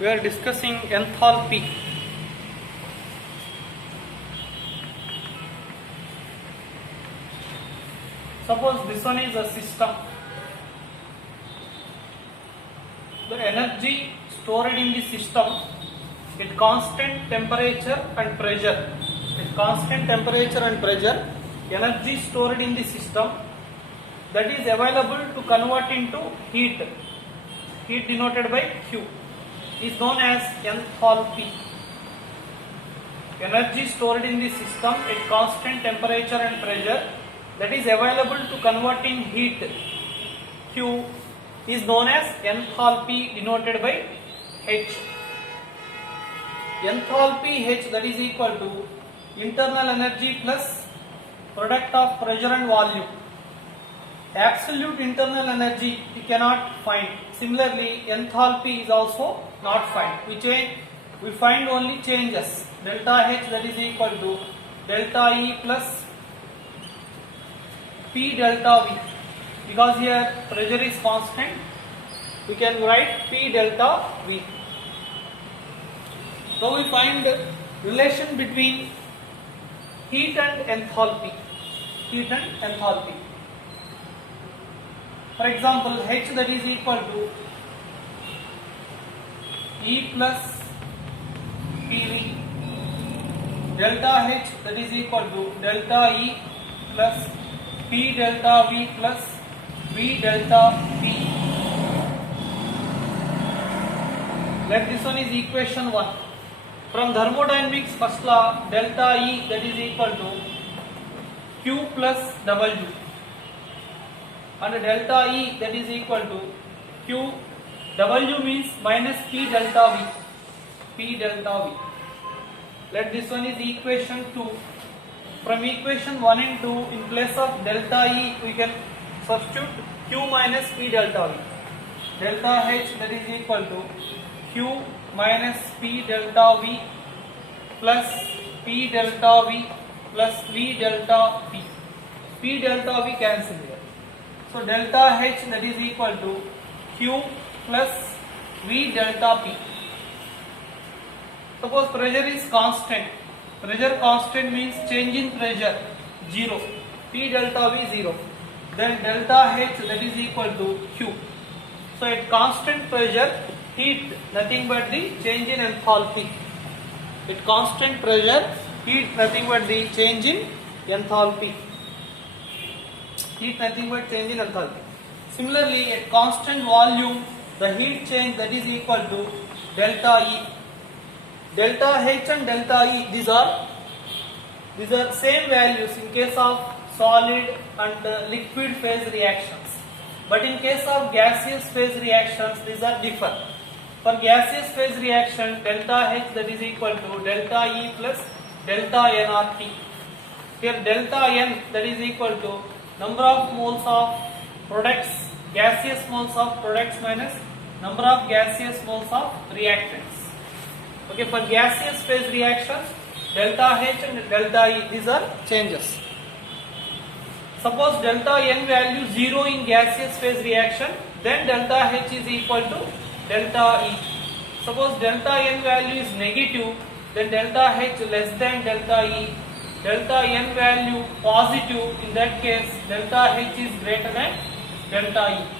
We are discussing enthalpy. Suppose this one is a system. The energy stored in the system at constant temperature and pressure. At constant temperature and pressure, energy stored in the system that is available to convert into heat. Heat denoted by Q is known as enthalpy. Energy stored in the system at constant temperature and pressure that is available to convert in heat Q is known as enthalpy denoted by H. Enthalpy H, that is equal to internal energy plus product of pressure and volume. Absolute internal energy we cannot find. Similarly, enthalpy is also not find. We find only changes. Delta H, that is equal to delta E plus P delta V. Because here pressure is constant, we can write P delta V. Now we find the relation between heat and enthalpy. Heat and enthalpy. For example, H, that is equal to E plus PV. Delta H, that is equal to delta E plus P delta V plus V delta P. Let this one is equation 1. From thermodynamics first law, delta E, that is equal to Q plus W. And delta E, that is equal to Q. W means minus P delta V. P delta V. Let this one is equation 2. From equation 1 and 2, in place of delta E, we can substitute Q minus P delta V. Delta H, that is equal to Q minus P delta V plus P delta V plus V delta P. P delta V cancel here. So delta H, that is equal to Q plus V delta P. Suppose pressure is constant. Pressure constant means change in pressure 0. P delta V 0. Then delta H, that is equal to Q. So at constant pressure, heat nothing but the change in enthalpy. At constant pressure, heat nothing but the change in enthalpy. Heat nothing but change in enthalpy. Similarly, at constant volume, the heat change, that is equal to delta E. Delta H and delta E, these are same values in case of solid and liquid phase reactions. But in case of gaseous phase reactions, these are different. For gaseous phase reaction, delta H, that is equal to delta E plus delta nRT. Here delta N, that is equal to number of moles of products, gaseous moles of products minus number of gaseous moles of reactants. Okay, for gaseous phase reactions, delta H and delta E, these are changes. Suppose delta N value 0 in gaseous phase reaction, then delta H is equal to delta E. Suppose delta N value is negative, then delta H less than delta E. Delta N value positive, in that case delta H is greater than delta E.